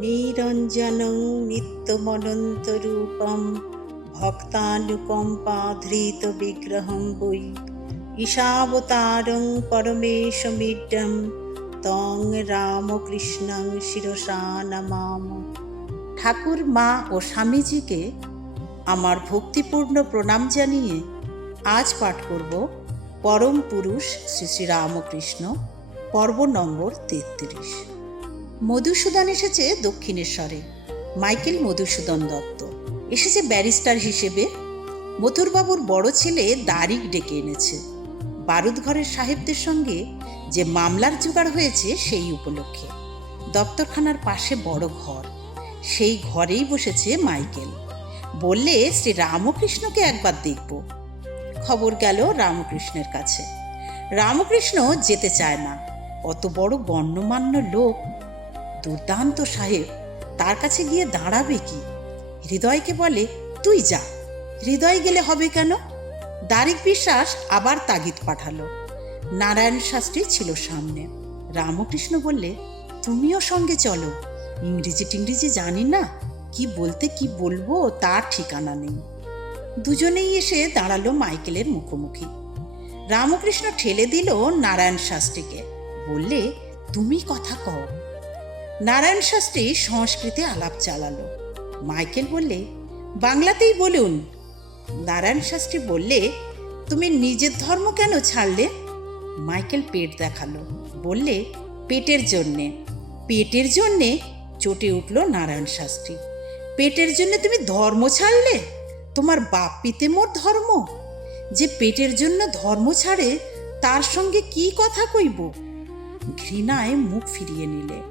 নিরঞ্জনং নিত্যমনন্তরূপম ভক্তানুকম্পাধৃত বিগ্রহং বৈ ঈশাবতারং পরমেশমিড্ডম তং রামকৃষ্ণং শিরসা নমামি। ঠাকুর, মা ও স্বামীজিকে আমার ভক্তিপূর্ণ প্রণাম জানিয়ে আজ পাঠ করব পরম পুরুষ শ্রী শ্রী রামকৃষ্ণ, পর্ব নম্বর 33। মধুসূদন এসেছে দক্ষিণেশ্বরে। মাইকেল মধুসূদন দত্ত এসেছে ব্যারিস্টার হিসেবে। মথুরবাবুর বড় ছেলে দারিক ডেকে এনেছে বারুদঘরের সাহেবদের সঙ্গে যে মামলার জোগাড় হয়েছে সেই উপলক্ষে। দপ্তরখানার পাশে বড় ঘর, সেই ঘরেই বসেছে মাইকেল। বললে শ্রী রামকৃষ্ণকে একবার দেখব। খবর গেল রামকৃষ্ণের কাছে। রামকৃষ্ণ যেতে চায় না। অত বড় গণ্যমান্য লোক, দুর্দান্ত সাহেব, তার কাছে গিয়ে দাঁড়াবে কি? হৃদয়কে বলে, তুই যা। হৃদয় গেলে হবে কেন? দারিক বিশ্বাস আবার তাগিদ পাঠালো। নারায়ণ শাস্ত্রী ছিল সামনে। রামকৃষ্ণ বললে, তুমিও সঙ্গে চলো। ইংরেজি টিংরেজি জানি না, কি বলতে কি বলবো তার ঠিকানা নেই। দুজনেই এসে দাঁড়ালো মাইকেলের মুখোমুখি। রামকৃষ্ণ ঠেলে দিল নারায়ণ শাস্ত্রীকে। বললে, তুমি কথা কও। নারায়ণ শাস্ত্রী সংস্কৃতে আলাপ চালালো। মাইকেল বললে, বাংলাতেই বলুন। নারায়ণ শাস্ত্রী বললে, তুমি নিজের ধর্ম কেন ছাড়লে? মাইকেল পেট দেখালো। বললে, পেটের জন্যে। পেটের জন্যে? চটে উঠল নারায়ণ শাস্ত্রী। পেটের জন্যে তুমি ধর্ম ছাড়লে? তোমার বাপ পিতে মোর ধর্ম? যে পেটের জন্য ধর্ম ছাড়ে তার সঙ্গে কি কথা কইব? ঘৃণায় মুখ ফিরিয়ে নিলে।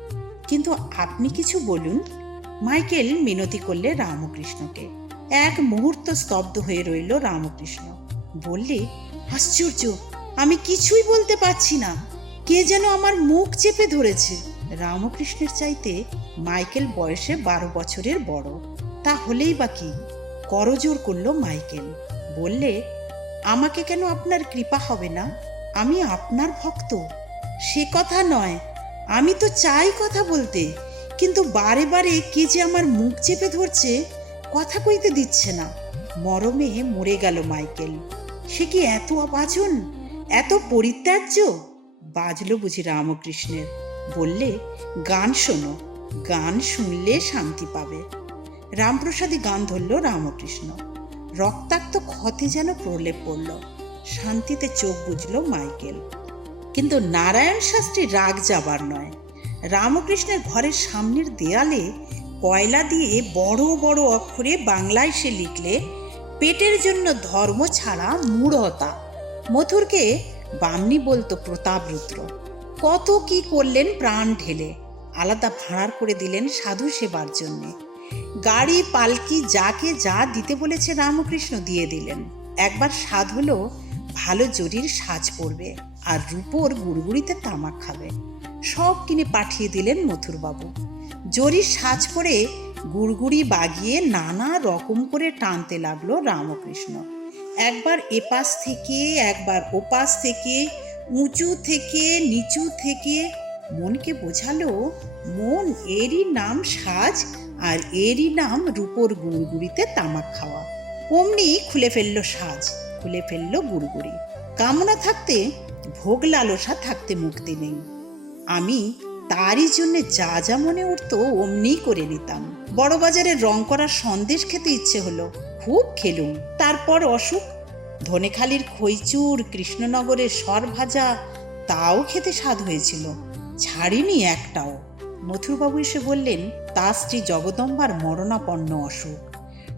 কিন্তু আপনি কিছু বলুন। মাইকেল মিনতি করলে রামকৃষ্ণকে। এক মুহূর্ত স্তব্ধ হয়ে রইল রামকৃষ্ণ। বললে, আশ্চর্য, আমি কিছুই বলতে পারছি না। কে যেন আমার মুখ চেপে ধরেছে। রামকৃষ্ণের চাইতে মাইকেল বয়সে 12 বছরের বড়। তা হলেই বা কি? করজোর করল মাইকেল। বললে, আমাকে কেন আপনার কৃপা হবে না? আমি আপনার ভক্ত। সে কথা নয়, আমি তো চাই কথা বলতে, কিন্তু বারে বারে কে যে আমার মুখ চেপে ধরছে, কথা কইতে দিচ্ছে না। মরমে মরে গেল মাইকেল। সে কি এত অবাজন, এত পরিত্যাজ্য? বাজলো বুঝি রামকৃষ্ণের। বললে, গান শোনো, গান শুনলে শান্তি পাবে। রামপ্রসাদী গান ধরল রামকৃষ্ণ। রক্তাক্ত ক্ষতে যেন প্রলেপ পড়ল। শান্তিতে চোখ বুঝল মাইকেল। কিন্তু নারায়ণ শাস্ত্রীর রাগ যাবার নয়। রামকৃষ্ণের ঘরের সামনের দেয়ালে কয়লা দিয়ে বড় বড় অক্ষরে বাংলায় সে লিখলে, পেটের জন্য ধর্ম ছাড়া মূঢ়তা। মথুরকে বামনি বলতো প্রতাপরুদ্র। কত কি করলেন প্রাণ ঢেলে। আলাদা ভাড়ার করে দিলেন সাধু সেবার জন্যে। গাড়ি পালকি যাকে যা দিতে বলেছে রামকৃষ্ণ দিয়ে দিলেন। একবার সাধ হলো ভালো জরির সাজ পরবে আর রূপোর গুড়গুড়িতে তামাক খাবে। সব কিনে পাঠিয়ে দিলেন মথুরবাবু। জরির সাজ পরে গুড়গুড়ি বাগিয়ে নানা রকম করে টানতে লাগলো রামকৃষ্ণ। একবার এপাশ থেকে, একবার ওপাশ থেকে, উঁচু থেকে নিচু থেকে। মনকে বোঝালো, মন, এরই নাম সাজ, আর এরই নাম রূপোর গুড়গুড়িতে তামাক খাওয়া। অমনি খুলে ফেললো সাজ, খুলে ফেললো গুড়গুড়ি। কামনা থাকতে ভোগ লালসা থাকতে মুক্তি নেই। আমি তারই জন্যে যা যা মনে উঠতো অমনি করে নিতাম। বড়বাজারে রং করার সন্দেশ খেতে ইচ্ছে হলো, খুব খেলুম। তারপর অসুখ। ধনেখালির খইচুর, কৃষ্ণনগরের সর ভাজা, তাও খেতে স্বাদ হয়েছিল, ছাড়িনি একটাও। মথুরবাবু এসে বললেন, তার স্ত্রী জগদম্বার মরণাপন্ন অসুখ।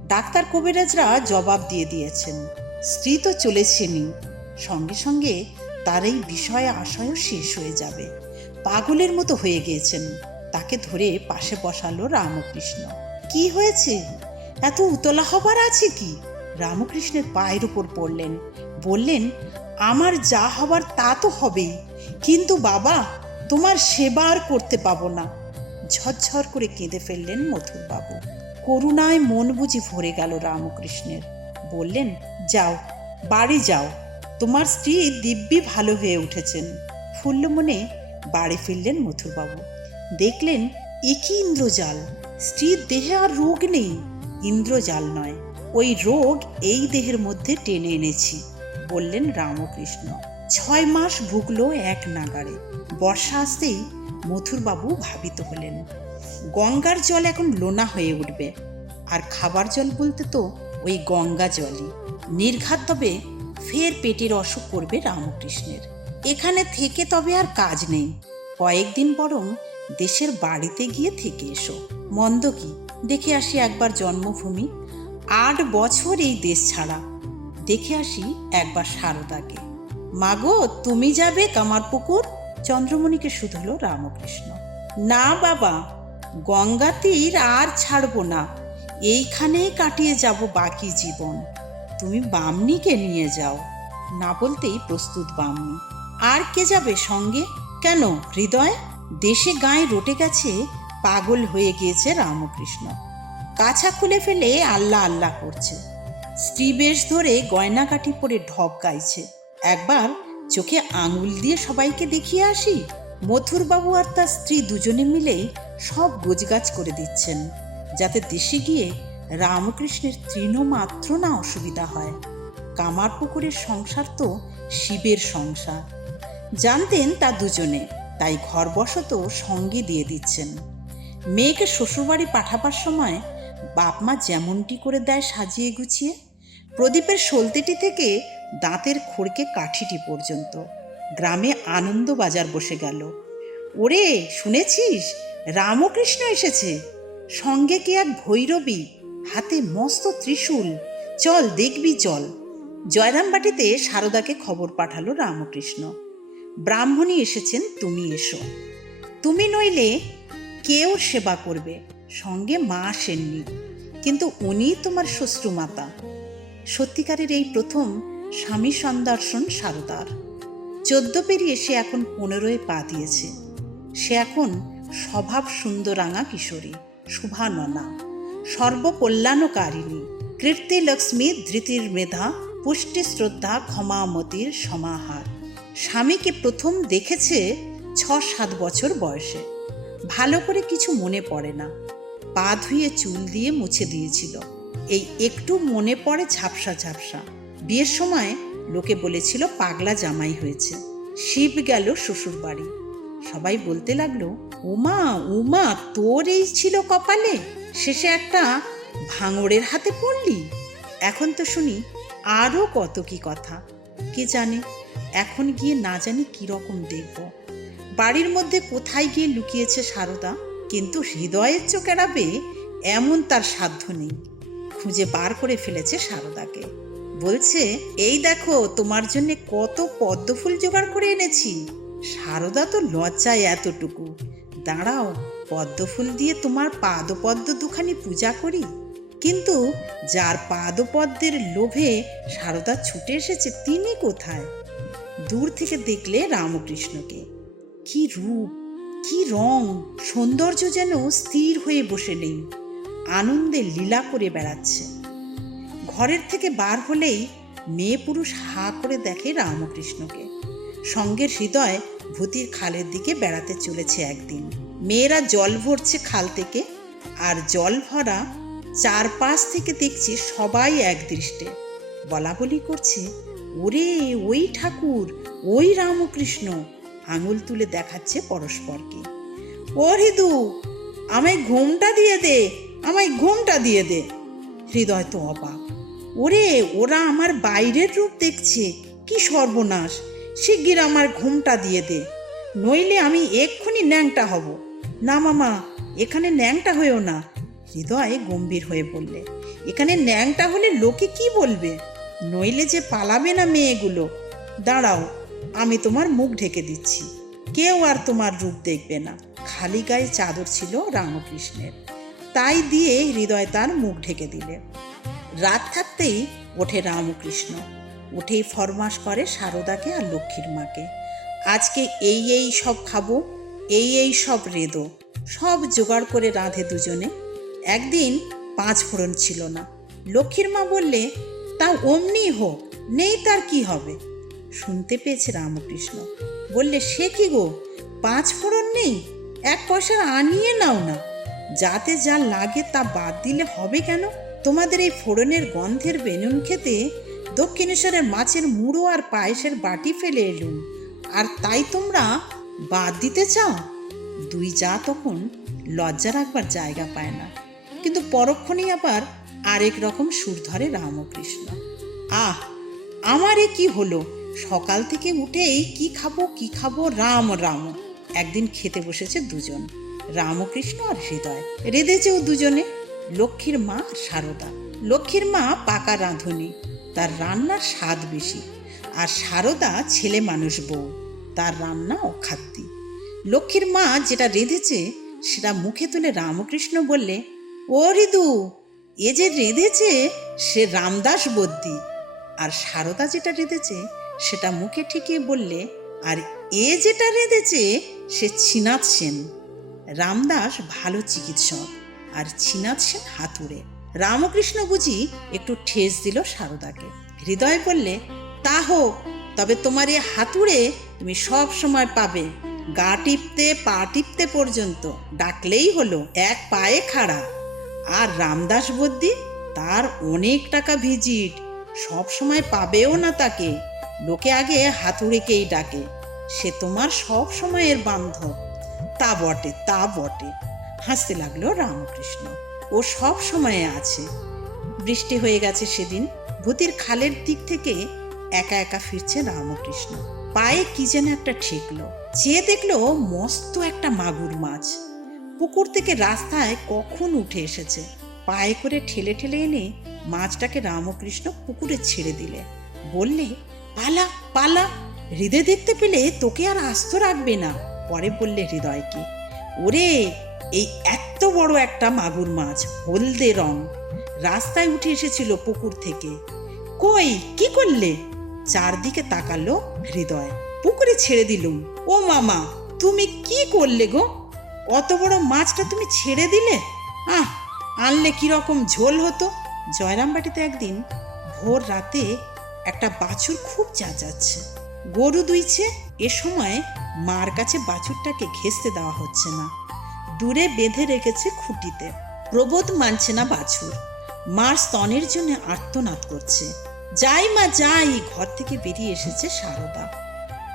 ডাক্তার কবিরাজরা জবাব দিয়ে দিয়েছেন, স্ত্রী তো চলেছেনই, সঙ্গে সঙ্গে তার এই বিষয় আশয়ও শেষ হয়ে যাবে। পাগলের মতো হয়ে গিয়েছেন। তাকে ধরে পাশে বসালো রামকৃষ্ণ। কি হয়েছে? এত উতলা হবার আছে কি? রামকৃষ্ণের পায়ের উপর পড়লেন। বললেন, আমার যা হবার তা তো হবেই, কিন্তু বাবা, তোমার সেবা আর করতে পাবো না। ঝরঝর করে কেঁদে ফেললেন মথুরবাবু। করুণায় মন বুঝি ভরে গেল রামকৃষ্ণের। বললেন, যাও, বাড়ি যাও, তোমার স্ত্রী দিব্যি ভালো হয়ে উঠেছেন। ফুল্ল মনে বাড়ি ফিরলেন মথুরবাবু। দেখলেন এ কি ইন্দ্রজাল? স্ত্রীর দেহে আর রোগ নেই। ইন্দ্রজাল নয়, ওই রোগ এই দেহের মধ্যে টেনে এনেছি, বললেন রামকৃষ্ণ। 6 মাস ভুগল এক নাগাড়ে। বর্ষা আসতেই মথুরবাবু ভাবিত হলেন, গঙ্গার জল এখন লোনা হয়ে উঠবে, আর খাবার জল বলতে তো ওই গঙ্গা জলই। নির্ঘাত তবে ফের পেটের অসুখ করবে রামকৃষ্ণের। এখানে থেকে তবে আর কাজ নেই, কয়েকদিন বরং দেশের বাড়িতে গিয়ে থেকে এসো। মন্দ কি, দেখে আসি একবার জন্মভূমি। 8 বছর এই দেশ ছাড়া, দেখে আসি একবার সারদাকে। মাগো, তুমি যাবে কামারপুকুর? চন্দ্রমণিকে শুধল রামকৃষ্ণ। না বাবা, গঙ্গা তীর আর ছাড়বো না, এইখানেই কাটিয়ে যাব বাকি জীবন। তুমি বামনিকে নিয়ে যাও। না বলতেই প্রস্তুত বামনি। আর কে যাবে সঙ্গে? কেন হৃদয়? দেশে গায়ে রটে গেছে, পাগল হয়ে গিয়েছে রামকৃষ্ণ। কাছা খুলে ফেলে আল্লাহ আল্লাহ করছে। স্ত্রী বেশ ধরে গয়নাকাঠি পরে ঢপ গাইছে। একবার চোখে আঙুল দিয়ে সবাইকে দেখিয়ে আসি। মথুরবাবু আর তার স্ত্রী দুজনে মিলেই সব গোছগাছ করে দিচ্ছেন, যাতে দেশে গিয়ে রামকৃষ্ণের তৃণমাত্র না অসুবিধা হয়। কামারপুকুরের সংসার তো শিবের সংসার, জানতেন তা দুজনে, তাই ঘর বসত সঙ্গে দিয়ে দিচ্ছেন। মেয়েকে শ্বশুরবাড়ি পাঠাবার সময় বাপমা যেমনটি করে দেয় সাজিয়ে গুছিয়ে, প্রদীপের সলতেটি থেকে দাঁতের খড়কে কাঠিটি পর্যন্ত। গ্রামে আনন্দ বাজার বসে গেল। ওরে, শুনেছিস রামকৃষ্ণ এসেছে? সঙ্গে কি এক ভৈরবী, হাতে মস্ত ত্রিশূল। চল দেখবি, চল। জয়রামবাটিতে সারদাকে খবর পাঠালো রামকৃষ্ণ, ব্রাহ্মণী এসেছেন, তুমি এসো। তুমি নইলে কেউ সেবা করবে, সঙ্গে মা আসেননি, কিন্তু উনি তোমার শ্বশ্রুমাতা। সত্যিকারের এই প্রথম স্বামী সন্দর্শন সারদার। 14 পেরিয়ে সে এখন 15-এ পা দিয়েছে। সে এখন স্বভাব সুন্দরাঙা কিশোরী, শুভাননা, সর্বকল্যাণকারিণী, কীর্তি লক্ষ্মী, ধৃতির মেধা, পুষ্টি শ্রদ্ধা, ক্ষমামতির সমাহার। স্বামীকে প্রথম দেখেছে 6-7 বছর বয়সে। ভালো করে কিছু মনে পড়ে না, পা ধুয়ে চুল দিয়ে মুছে দিয়েছিল। এই একটু মনে পড়ে ঝাপসা ঝাপসা। বিয়ের সময় লোকে বলেছিল পাগলা জামাই হয়েছে। শিব গেল শ্বশুর বাড়ি। সবাই বলতে লাগলো, উমা উমা, তোর এই ছিল কপালে, শেষে একটা ভাঙড়ের হাতে পড়লি। এখন তো শুনি আরও কত কি কথা। কে জানে, এখন গিয়ে না জানি কিরকম দেখব। বাড়ির মধ্যে কোথায় গিয়ে লুকিয়েছে সারদা, কিন্তু হৃদয়ের চোখ এড়াবে এমন তার সাধ্য নেই। খুঁজে বার করে ফেলেছে সারদাকে। বলছে, এই দেখো তোমার জন্য কত পদ্মফুল জোগাড় করে এনেছি। সারদা তো লজ্জায় এতটুকু। দাঁড়াও, পদ্মফুল দিয়ে তোমার পাদপদ্ম দুখানি পূজা করি। কিন্তু যার পাদপদ্মের লোভে সারদা ছুটে এসেছে, তিনি কোথায়? দূর থেকে দেখলে রামকৃষ্ণকে। কি রূপ, কি রং, সৌন্দর্য যেন স্থির হয়ে বসে নেই, আনন্দে লীলা করে বেড়াচ্ছে। ঘরের থেকে বার হলেই মেয়ে পুরুষ হা করে দেখে রামকৃষ্ণকে। সঙ্গে হৃদয় ভূতির খালের দিকে বেড়াতে চলেছে একদিন। মেয়েরা জল ভরছে খাল থেকে, আর জল ভরা চারপাশ থেকে দেখছে সবাই এক দৃষ্টে। বলা বলি করছে, ওরে ওই ঠাকুর, ওই রামকৃষ্ণ। আঙুল তুলে দেখাচ্ছে পরস্পরকে। ও হৃদু, আমায় ঘুমটা দিয়ে দে, আমায় ঘুমটা দিয়ে দে। হৃদয় তো অবাক। ওরে, ওরা আমার বাইরের রূপ দেখছে, কি সর্বনাশ! শিগগির আমার ঘুমটা দিয়ে দে, নইলে আমি এক্ষুনি ন্যাংটা হব। না মামা, এখানে ন্যাংটা হয়েও না। হৃদয় গম্ভীর হয়ে বললে, এখানে ন্যাংটা হলে লোকে কি বলবে? নইলে যে পালাবে না মেয়েগুলো। দাঁড়াও, আমি তোমার মুখ ঢেকে দিচ্ছি, কেউ আর তোমার রূপ দেখবে না। খালি গায়ে চাদর ছিল রামকৃষ্ণের, তাই দিয়ে হৃদয় তার মুখ ঢেকে দিলে। রাত থাকতেই ওঠে রামকৃষ্ণ। উঠেই ফরমাস করে সারদাকে আর লক্ষ্মীর মাকে, আজকে এই এই সব খাবো, এই এই সব রেঁধো। সব জোগাড় করে রাঁধে দুজনে। একদিন 5 ফোড়ন ছিল না। লক্ষ্মীর মা বললে, তা অমনি হোক, নেই তার কি হবে? শুনতে পেয়েছে রামকৃষ্ণ। বললে, সে কি গো, 5 ফোড়ন নেই? এক পয়সা আনিয়ে নাও না, যাতে যা লাগে তা বাদ দিলে হবে কেন? তোমাদের এই ফোড়নের গন্ধের বেনুন খেতে দক্ষিণেশ্বরের মাছের মুড়ো আর পায়েসের বাটি ফেলে এলুম, আর তাই তোমরা বাদ দিতে চাও? দুই যা তখন লজ্জা রাখবার জায়গা পায় না, কিন্তু পরক্ষণেই আবার আরেক রকম সুর ধরে রামকৃষ্ণ। আহ, আমার এ কি হলো, সকাল থেকে উঠেই কি খাবো রাম রাম। একদিন খেতে বসেছে দুজন, রামকৃষ্ণ আর হৃদয়। রেঁধেছেও দুজনে, লক্ষ্মীর মা আর সারদা। লক্ষ্মীর মা পাকা রাঁধুনি, তার রান্নার স্বাদ বেশি, আর সারদা ছেলে মানুষ বউ, তার রান্না অখাদ্যি। লক্ষ্মীর মা যেটা রেঁধেছে সেটা মুখে তুলে রামকৃষ্ণ বললে, ও হৃদু, এ যে রেঁধেছে সে রামদাস বদ্যি। আর সারদা যেটা রেঁধেছে সেটা মুখে ঠেকিয়ে বললে, আর এ যেটা রেঁধেছে সে ছিনাথ সেন। রামদাস ভালো চিকিৎসক, আর ছিনাথ সেন হাতুড়ে। রামকৃষ্ণ বুঝি একটু ঠেস দিল সারদাকে। হৃদয় বললে, তা হোক, তবে তোমার এ হাতুড়ে তুমি সব সময় পাবে, গা টিপতে পা টিপতে পর্যন্ত, ডাকলেই হলো, এক পায়ে খাড়া। আর রামদাস বদ্যি, তার অনেক টাকা ভিজিট, সব সময় পাবেও না তাকে, লোকে আগে হাতুড়েকেই ডাকে, সে তোমার সব সময়ের বান্ধব। তা বটে, তা বটে, হাসতে লাগলো রামকৃষ্ণ, ও সব সময়ে আছে। বৃষ্টি হয়ে গেছে সেদিন। ভূতির খালের দিক থেকে একা একা ফিরছে রামকৃষ্ণ। পায়ে কি যেন একটা ঠেকলো, চেয়ে দেখলো মস্ত একটা মাগুর মাছ পুকুর থেকে রাস্তায় কখন উঠে এসেছে। পায়ে করে ঠেলে ঠেলে এনে মাছটাকে রামকৃষ্ণ পুকুরে ছেড়ে দিলে। বললে, পালা পালা, হৃদয় দেখতে পেলে তোকে আর আস্ত রাখবে না। পরে বললে হৃদয়কে, ওরে, এই এত বড় একটা মাগুর মাছ, হলদে রং, রাস্তায় উঠে এসেছিল পুকুর থেকে। কই, কি করলে? চারদিকে তাকালো হৃদয়। পুকুরে ছেড়ে দিলুম। ও মামা, তুমি কি করলে গো? অত বড় মাছটা তুমি ছেড়ে দিলে? আহ, আনলে কিরকম ঝোল হতো। জয়রামবাটিতে একদিন ভোর রাতে একটা বাছুর খুব চেঁচাচ্ছে, গরু দুইছে। এ সময় মার কাছে বাছুরটাকে ঘেঁষতে দেওয়া হচ্ছে না, দূরে বেঁধে রেখেছে খুঁটিতে। প্রবোধ মানছে না বাছুর, মার স্তনের জন্য আর্তনাদ করছে। যাই মা যাই, ঘর থেকে বেরিয়ে এসেছে সারদা,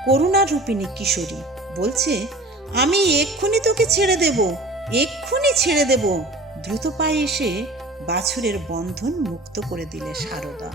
করুণা রূপিণী কিশোরী। বলছে, আমি এক্ষুনি তোকে ছেড়ে দেব, এক্ষুনি ছেড়ে দেব। দ্রুত পায়ে এসে বাছুরের বন্ধন মুক্ত করে দিলে সারদা।